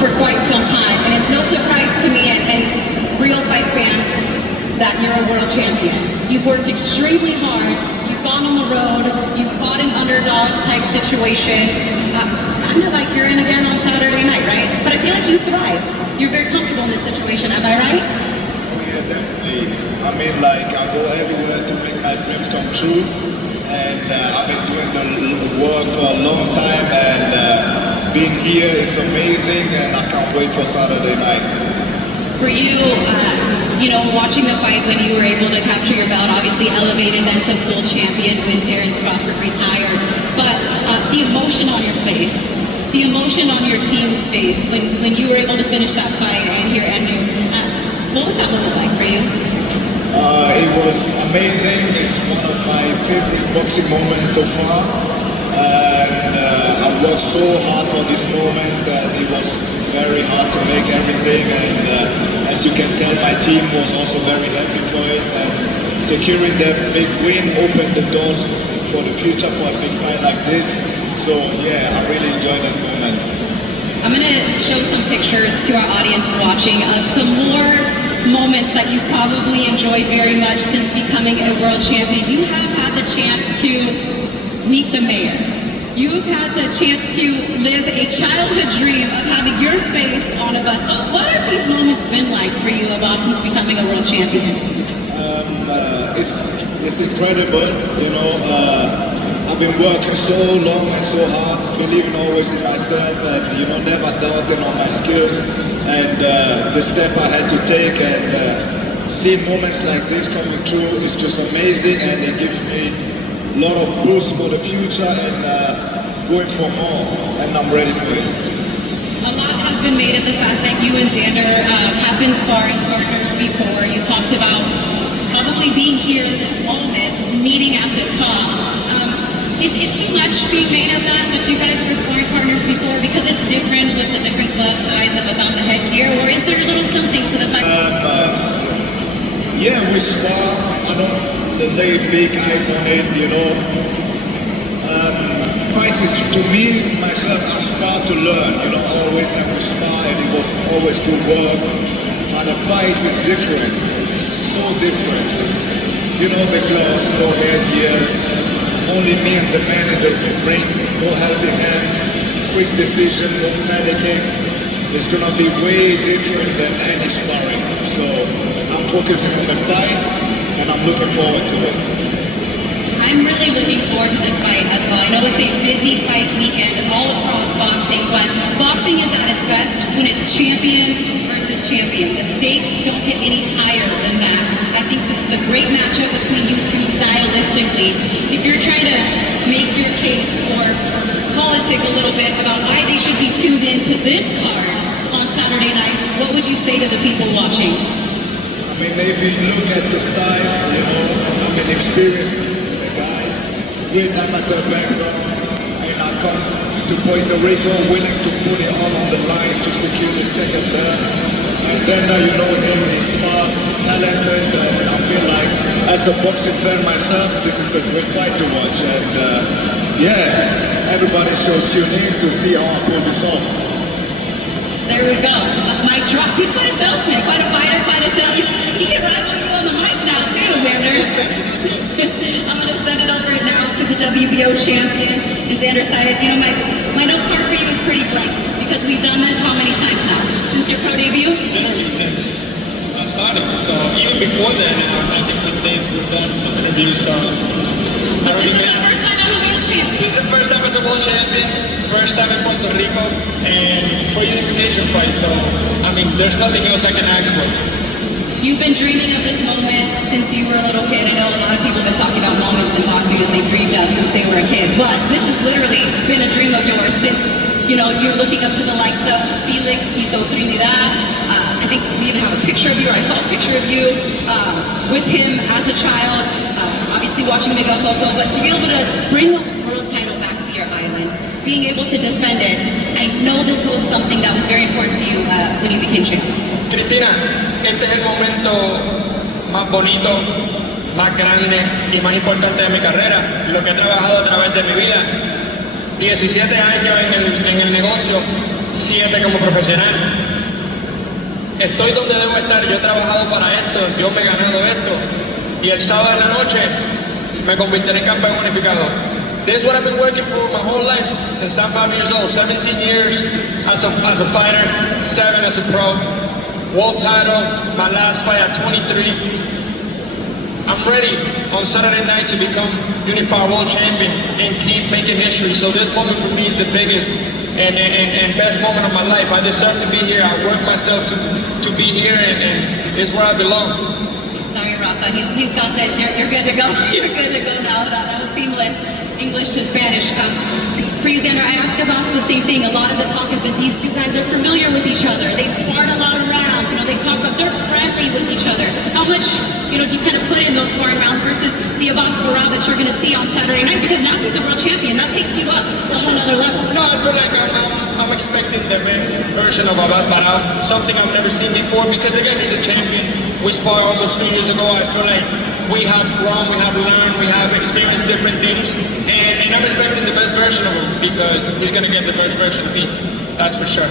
for quite some time, and it's no surprise to me and real fight fans that you're a world champion. You've worked extremely hard, you've gone on the road, you've fought in underdog type situations, kind of like you're in again on Saturday night, right? But I feel like you thrive. You're very comfortable in this situation, am I right? Oh yeah, definitely. I mean, like, I go everywhere to make my dreams come true, and I've been doing the work for a long time, and being here is amazing, and I can't wait for Saturday night. For you, watching the fight when you were able to capture your belt, obviously elevated then to full champion when Terrence Crawford retired, but the emotion on your face, the emotion on your team's face when you were able to finish that fight and hear Xander, what was that moment like for you? It was amazing. It's one of my favorite boxing moments so far, and I worked so hard for this moment, and it was very hard to make everything, and as you can tell, my team was also very happy for it, and securing that big win opened the doors for the future for a big fight like this. So yeah, I really enjoyed that moment. I'm going to show some pictures to our audience watching of some more moments that you've probably enjoyed very much since becoming a world champion. You have had the chance to meet the mayor. You've had the chance to live a childhood dream of having your face on a bus. What have these moments been like for you, since becoming a world champion? It's incredible, I've been working so long and so hard, believing always in myself, and never doubting on my skills, and the step I had to take, and seeing moments like this coming true is just amazing, and it gives me a lot of boost for the future, and going for more, and I'm ready for it. A lot has been made of the fact that you and Xander have been sparring partners before. You talked about probably being here in this moment, meeting at the top. Is too much being made of that you guys were sparring partners before because it's different with the different glove size and without the headgear, or is there a little something to the fact? Yeah, we spar. I don't lay big eyes on it, Fights is, to me, myself, I spar to learn, always have to spar, and it was always good work. But a fight is different. It's so different. The gloves, no headgear. Only me and the manager can bring, no helping hand, quick decision, no panicking. It's gonna be way different than any sparring. So I'm focusing on the fight, and I'm looking forward to it. I'm really looking forward to this fight as well. I know it's a busy fight weekend all across boxing, but boxing is at its best when it's champion versus champion. The stakes don't get any higher than that. I think this is a great matchup between you two stylistically. If you're trying to make your case or politic a little bit about why they should be tuned into this card on Saturday night, what would you say to the people watching? I mean, if you look at the styles, I'm an experienced guy, great amateur background, and I come to Puerto Rico willing to put it all on the line to secure the second belt. And Xander, him, he's smart, talented, and I feel like, as a boxing fan myself, this is a great fight to watch. And everybody should tune in to see how I pull this off. There we go. Mic drop. He's quite a salesman, quite a fighter, quite a salesman. He can rival you on the mic now too, Xander. I'm going to send it over now to the WBO champion, and Xander Zayas. My note card for you is pretty blank because we've done this how many times now? Since your pro debut? Generally since I started. So even before then, I think we've done some interviews. But this is the first time I was world champion. This is the first time as a world champion, first time in Puerto Rico, and for unification fight. So there's nothing else I can ask for. You've been dreaming of this moment since you were a little kid. I know a lot of people have been talking about moments in boxing that they dreamed of since they were a kid, but this has literally been a dream of yours since you're looking up to the likes of Felix, Tito Trinidad. I think we even have a picture of you, or I saw a picture of you with him as a child, obviously watching Miguel Cotto, but to be able to bring the world title back to your island, being able to defend it, I know this was something that was very important to you when you became champion. Cristina, este es el momento más bonito, más grande y más importante de mi carrera, lo que he trabajado a través de mi vida. 17 años en el negocio, 7 como profesional. Estoy donde debo estar, yo he trabajado para esto, yo me he ganado esto. Y el sábado en la noche me convertiré en campeón unificado. This is what I've been working for my whole life, since I'm 5 years old. 17 years as a fighter, 7 as a pro. World title, my last fight at 23. I'm ready on Saturday night to become unified world champion and keep making history. So this moment for me is the biggest and best moment of my life. I deserve to be here. I work myself to be here, and it's where I belong. Sorry, Rafa, he's got this. You're good to go. You're good to go now. That was seamless. English to Spanish. For you, Xander, I asked Abbas the same thing. A lot of the talk has been these two guys are familiar with each other. They've sparred a lot of rounds. They talk about they're friendly with each other. How much, do you kind of put in those sparring rounds versus the Abbas BARAOU that you're going to see on Saturday night? Because now he's a world champion. That takes you up a whole another level. No, I feel like I'm expecting the best version of Abbas BARAOU, something I've never seen before. Because again, he's a champion. We sparred almost 3 years ago. I feel like we have grown, we have learned, we have experienced different things, and I'm expecting the best version of him because he's going to get the best version of me. That's for sure.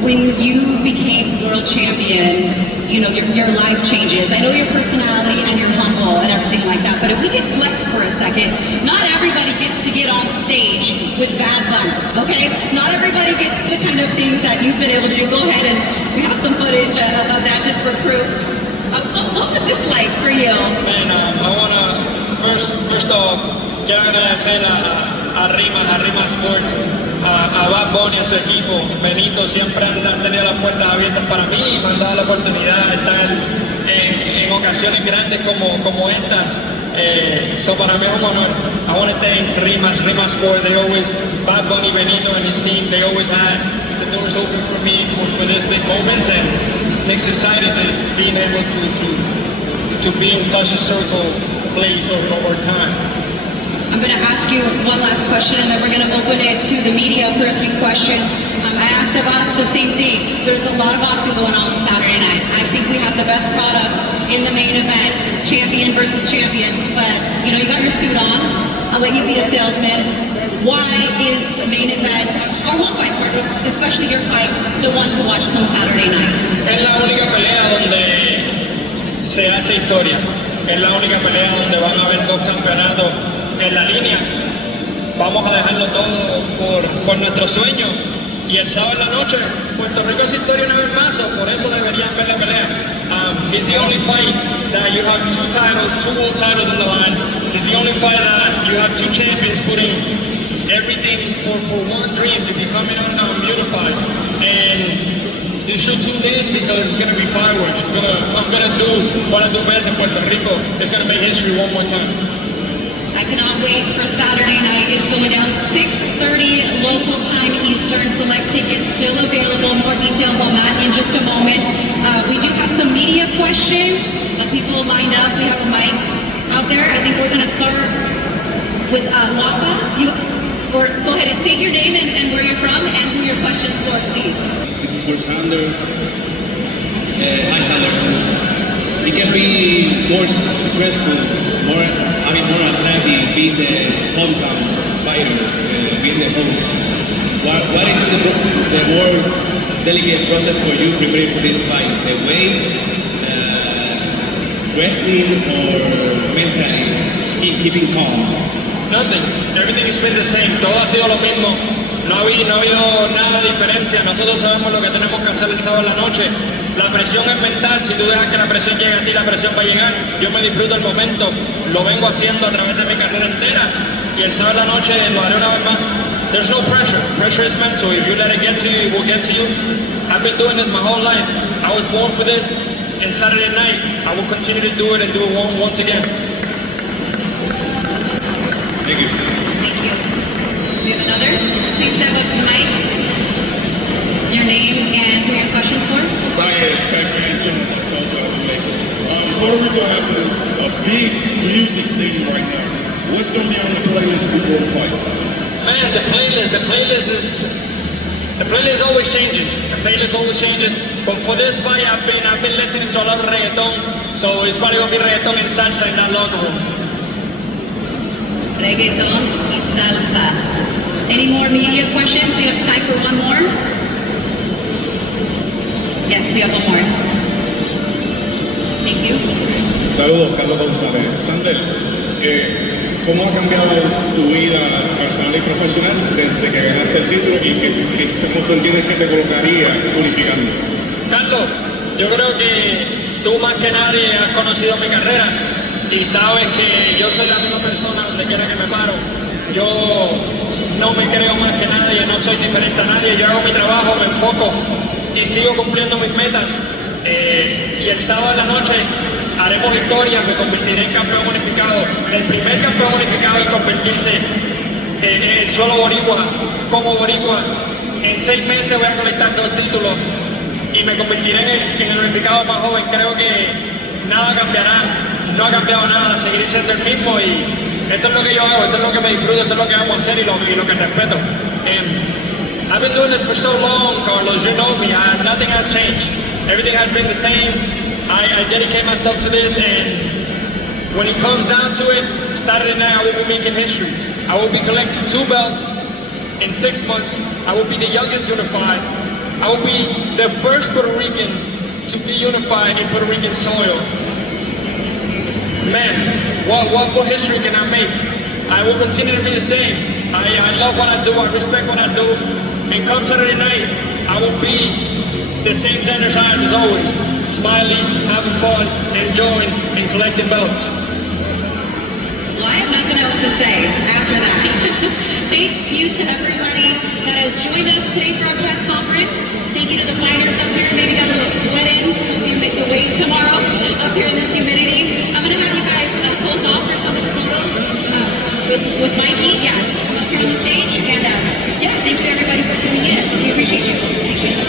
When you became world champion, your life changes. I know your personality and you're humble and everything like that, but if we could flex for a second, not everybody gets to get on stage with Bad Bunny, okay? Not everybody gets the kind of things that you've been able to do. Go ahead, and we have some footage of that just for proof. What was this like for you? Man, I want to first off, quiero agradecer a Rimas Sports, a Bad Bunny, a su equipo. Benito siempre han tenido las puertas abiertas para mí y me han dado la oportunidad de estar en ocasiones grandes como estas. So para mí es un honor. I want to thank Rimas Sports. They always, Bad Bunny, Benito and his team, they always had the doors open for me for these big moments, and makes excited is being able to be in such a circle, place or time. I'm going to ask you one last question, and then we're going to open it to the media for a few questions. I asked Abbas the same thing. There's a lot of boxing going on Saturday night. I think we have the best product in the main event, champion versus champion. But, you got your suit on. I'll let you be a salesman. Why is the main event, our whole fight card, especially your fight, the one to watch come Saturday night? Es la única pelea donde se hace historia. Es la única pelea donde van a haber 2 campeonatos en la línea. Vamos a dejarlo todo por nuestro sueño. Y el sábado en la noche, Puerto Rico es historia una vez más, o por eso deberían ver la pelea. It's the only fight that you have 2 titles, 2 world titles on the line. It's the only fight that you have 2 champions putting everything for one dream to become unified. And you should tune in because it's going to be fireworks. I'm going to do what I do best in Puerto Rico. It's going to make history one more time. I cannot wait for Saturday night. It's going down 6:30 local time Eastern. Select tickets still available. More details on that in just a moment. We do have some media questions. People lined up. We have a mic out there. I think we're going to start with Wapa. Or go ahead and state your name and where you're from and who your question's for, please. This is for Xander. Hi, Xander. It can be more stressful, more anxiety being the hometown fighter, being the host. What is the more delicate process for you preparing for this fight? The weight, wrestling, or mentally keeping calm? Nothing. Everything has been the same. Todo ha sido lo mismo. No ha habido nada de diferencia. Nosotros sabemos lo que tenemos que hacer el sábado en la noche. La presión es mental. Si tú dejas que la presión llegue a ti, la presión va a llegar. Yo me disfruto el momento. Lo vengo haciendo a través de mi carrera entera. Y el sábado en la noche lo haré una vez más. There's no pressure. Pressure is mental. If you let it get to you, it will get to you. I've been doing this my whole life. I was born for this. And Saturday night, I will continue to do it and do it once again. Thank you. Thank you. We have another. Please step up to the mic. Your name and who your question's for. Zayas, Pac-Man Jones, I told you I would make it. Puerto Rico have a big music thing right now. What's going to be on the playlist before the fight? Man, the playlist always changes. The playlist always changes. But for this fight, I've been listening to a lot of reggaeton. So it's probably going to be reggaeton and salsa in that locker room. Reggaeton y salsa. Any more media questions? We have time for one more. Yes, we have one more. Thank you. Saludos, Carlos González. Xander, ¿cómo ha cambiado tu vida personal y profesional desde que ganaste el título y cómo tú entiendes que te colocaría unificando? Carlos, yo creo que tú más que nadie has conocido mi carrera y sabes que yo soy la misma persona donde quiera que me paro. Yo no me creo más que nadie, no soy diferente a nadie, yo hago mi trabajo, me enfoco y sigo cumpliendo mis metas. Y el sábado en la noche haremos historia, me convertiré en campeón unificado, el primer campeón unificado en convertirse en el suelo boricua, como boricua. En 6 meses voy a colectar 2 títulos y me convertiré en el unificado más joven. Creo que nada cambiará, no ha cambiado nada, seguiré siendo el mismo y esto es lo que yo hago, esto es lo que me disfruto, esto es lo que amo hacer y lo que respeto. I've been doing this for so long, Carlos, you know me, nothing has changed. Everything has been the same. I dedicate myself to this, and when it comes down to it, Saturday night I will be making history. I will be collecting 2 belts in 6 months. I will be the youngest unified. I will be the first Puerto Rican to be unified in Puerto Rican soil. Man, what history can I make? I will continue to be the same. I love what I do, I respect what I do. And come Saturday night, I will be the same Xander Zayas as always. Smiling, having fun, enjoying, and collecting belts. Well, I have nothing else to say after that. Thank you to everybody that has joined us today for our press conference. Thank you to the fighters up here. Maybe got a little sweat in. Hope you make the weight tomorrow up here in this humidity. I'm going to have you guys pose off for some of the photos with Mikey. Yeah, just come up here on the stage. And yeah, thank you everybody for tuning in. We appreciate you. Appreciate you.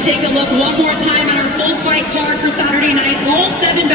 let's take a look one more time at our full fight card for Saturday night. All 7 bouts.